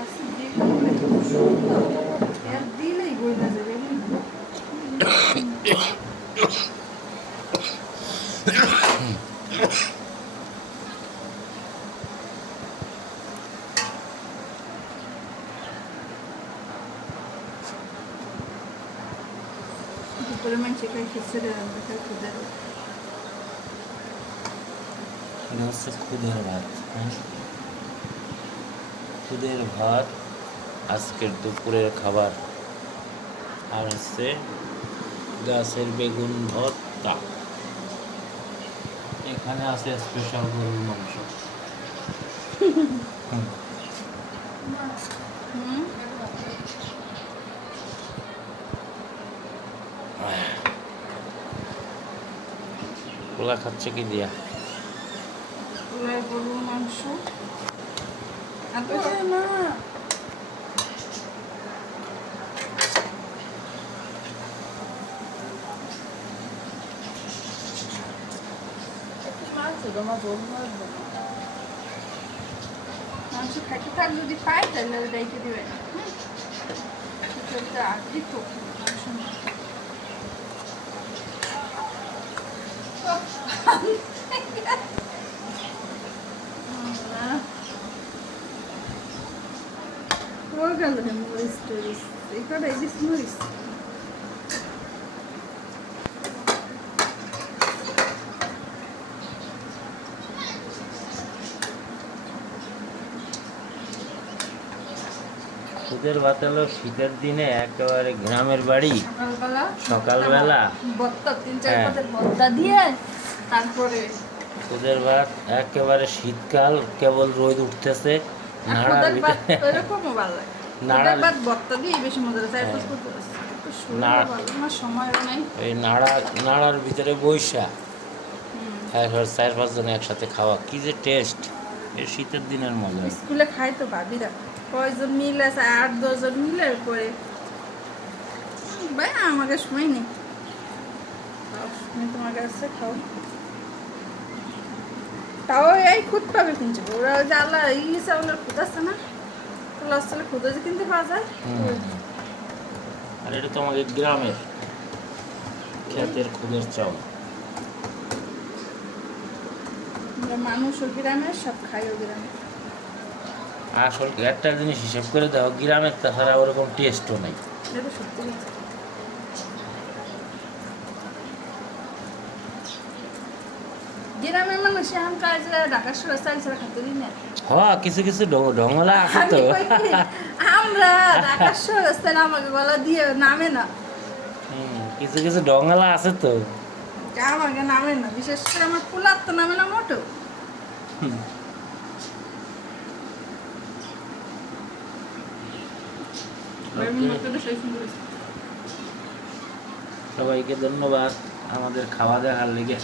গাছে বেগুন খুব সুন্দর, এর দিলেই গইলা যাবে। দুপুরে মানুষ খাই খিচুড়ি রান্না খাই খুদের। এটা হচ্ছে খুদের ভাত। খুদের ভাত আজকের দুপুরের খাবার। আর হচ্ছে গাছের বেগুন ভর্তা। এখানে আছে স্পেশাল গরুর মাংস। পোলা খাচ্ছে কি দিয়া? গরুর মাংস না মাংস খাইতে থাক, যদি পাই তাহলে ডাইতে দিবে না। আগে তো মাংস গেল মরিচ টরিচ এখানে মরিচ খুদের ভাত হলো শীতের দিনে একেবারে গ্রামের বাড়ি সকালবেলা ভর্তা 3-4 পাতের ভর্তা দিয়ে তারপরে খুদের ভাত একেবারে শীতকাল, কেবল রোদ উঠতেছে, নাড়ার ভিতরে এরকমও ভালো লাগে। নাড়ার ভাত ভর্তা দিয়ে বেশি মজা লাগে। সময়ও নাই এই নাড়ার ভিতরে বৈশা আর 4-5 জন একসাথে খাওয়া কি যে টেস্ট! এই শীতের দিনের মজা। স্কুলে খাই তো ভাবিরা কয়জন মিলে আছে, 8-10 জন মিলে করে ভাই আমাকে সময় নেই। তোমার কাছে খাও, তাও এই খুদ পাবে কিনছে ওরা জ্বালা এই চাউলের খুদ আছে না, লস চালের খুদ যে কিনতে পাওয়া যায়। আর এটা তো আমাদের গ্রামের ক্ষেতের খুদের চাউল। মানুষ ও গ্রামের সব খাই ও গ্রামের। আসল একটা জিনিস হিসেব করে দাও, গ্রামের তাছাড়া ওরকম টেস্টও নেই। এটা সত্যি গ্রামের মানুষ এখন কাজ ঢাকার শহরে চাল ছাড়া খেতে দিই না। হ্যাঁ, কিছু কিছু ঢঙ্গলা আছে তো। আমরা ঢাকার শহরে চাল আমাকে গলা দিয়ে নামে না। কিছু কিছু ঢঙ্গলা আছে তো, আমাকে নামে না, বিশেষ করে আমার পোলার তো নামে না মোটো। সবাইকে ধন্যবাদ আমাদের খাওয়া দেখার লেগে।